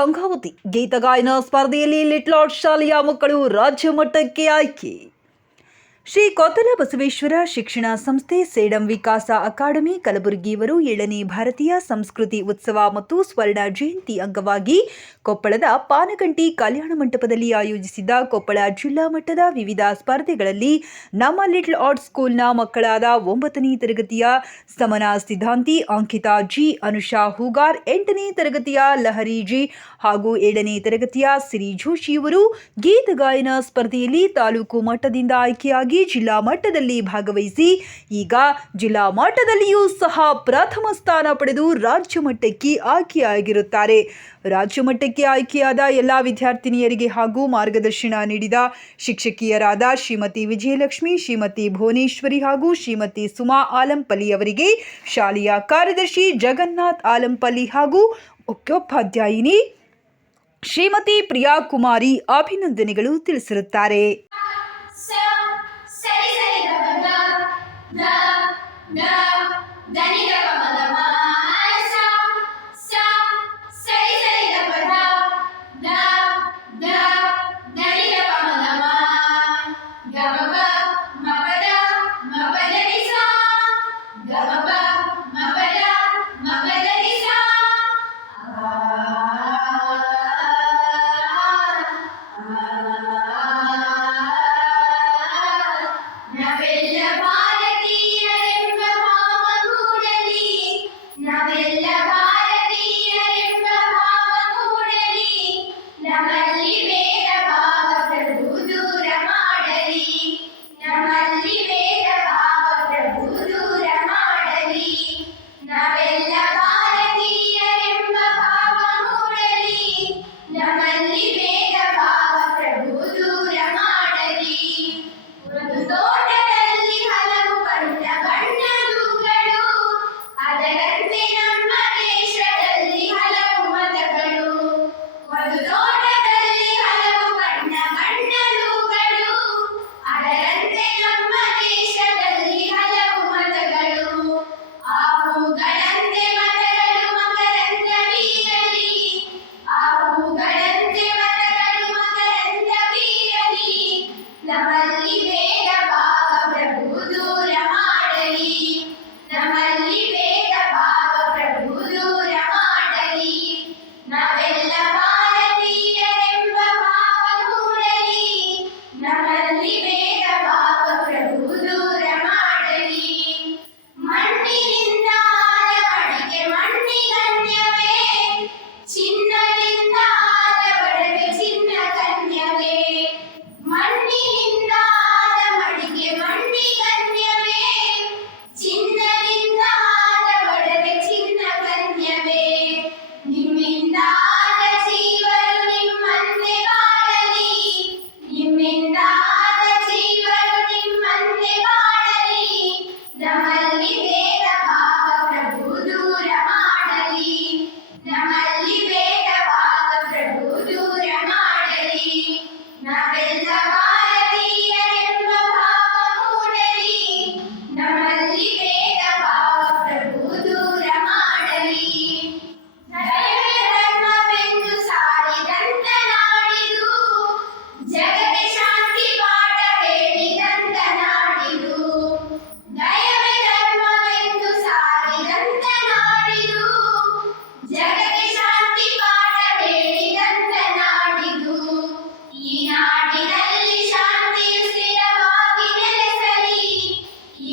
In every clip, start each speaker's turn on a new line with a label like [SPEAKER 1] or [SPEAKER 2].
[SPEAKER 1] ಗಂಗಾವತಿ ಗೀತಗಾಯನ ಸ್ಪರ್ಧೆಯಲ್ಲಿ ಲಿಟ್ಲಾಡ್ ಶಾಲೆಯ ಮಕ್ಕಳು ರಾಜ್ಯ ಮಟ್ಟಕ್ಕೆ ಆಯ್ಕೆ. ಶ್ರೀ ಕೋತಲ ಬಸವೇಶ್ವರ ಶಿಕ್ಷಣ ಸಂಸ್ಥೆ ಸೇಡಂ ವಿಕಾಸ ಅಕಾಡೆಮಿ ಕಲಬುರಗಿಯವರು ಏಳನೇ ಭಾರತೀಯ ಸಂಸ್ಕೃತಿ ಉತ್ಸವ ಮತ್ತು ಸ್ವರ್ಣ ಜಯಂತಿ ಅಂಗವಾಗಿ ಕೊಪ್ಪಳದ ಪಾನಗಂಟಿ ಕಲ್ಯಾಣ ಮಂಟಪದಲ್ಲಿ ಆಯೋಜಿಸಿದ್ದ ಕೊಪ್ಪಳ ಜಿಲ್ಲಾ ಮಟ್ಟದ ವಿವಿಧ ಸ್ಪರ್ಧೆಗಳಲ್ಲಿ ನಮ್ಮ ಲಿಟಲ್ ಆರ್ಟ್ ಸ್ಕೂಲ್ನ ಮಕ್ಕಳಾದ ಒಂಬತ್ತನೇ ತರಗತಿಯ ಸಮನ ಸಿದ್ಧಾಂತಿ, ಅಂಕಿತಾ ಜಿ, ಅನುಷಾ ಹೂಗಾರ್, ಎಂಟನೇ ತರಗತಿಯ ಲಹರಿ ಜಿ ಹಾಗೂ ಏಳನೇ ತರಗತಿಯ ಸಿರಿ ಜೋಶಿಯವರು ಗೀತ ಗಾಯನ ಸ್ಪರ್ಧೆಯಲ್ಲಿ ತಾಲೂಕು ಮಟ್ಟದಿಂದ ಆಯ್ಕೆಯಾಗಿ ಜಿಲ್ಲಾ ಮಟ್ಟದಲ್ಲಿ ಭಾಗವಹಿಸಿ ಈಗ ಜಿಲ್ಲಾ ಮಟ್ಟದಲ್ಲಿಯೂ ಸಹ ಪ್ರಥಮ ಸ್ಥಾನ ಪಡೆದು ರಾಜ್ಯ ಮಟ್ಟಕ್ಕೆ ಆಯ್ಕೆಯಾಗಿರುತ್ತಾರೆ. ರಾಜ್ಯ ಮಟ್ಟಕ್ಕೆ ಆಯ್ಕೆಯಾದ ಎಲ್ಲ ವಿದ್ಯಾರ್ಥಿನಿಯರಿಗೆ ಹಾಗೂ ಮಾರ್ಗದರ್ಶನ ನೀಡಿದ ಶಿಕ್ಷಕಿಯರಾದ ಶ್ರೀಮತಿ ವಿಜಯಲಕ್ಷ್ಮಿ, ಶ್ರೀಮತಿ ಭುವನೇಶ್ವರಿ ಹಾಗೂ ಶ್ರೀಮತಿ ಸುಮಾ ಆಲಂಪಲ್ಲಿ ಅವರಿಗೆ ಶಾಲೆಯ ಕಾರ್ಯದರ್ಶಿ ಜಗನ್ನಾಥ್ ಆಲಂಪಲ್ಲಿ ಹಾಗೂ ಮುಖ್ಯೋಪಾಧ್ಯಾಯಿನಿ ಶ್ರೀಮತಿ ಪ್ರಿಯಾ ಕುಮಾರಿ ಅಭಿನಂದನೆಗಳು ತಿಳಿಸಿರುತ್ತಾರೆ. No.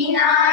[SPEAKER 1] Ina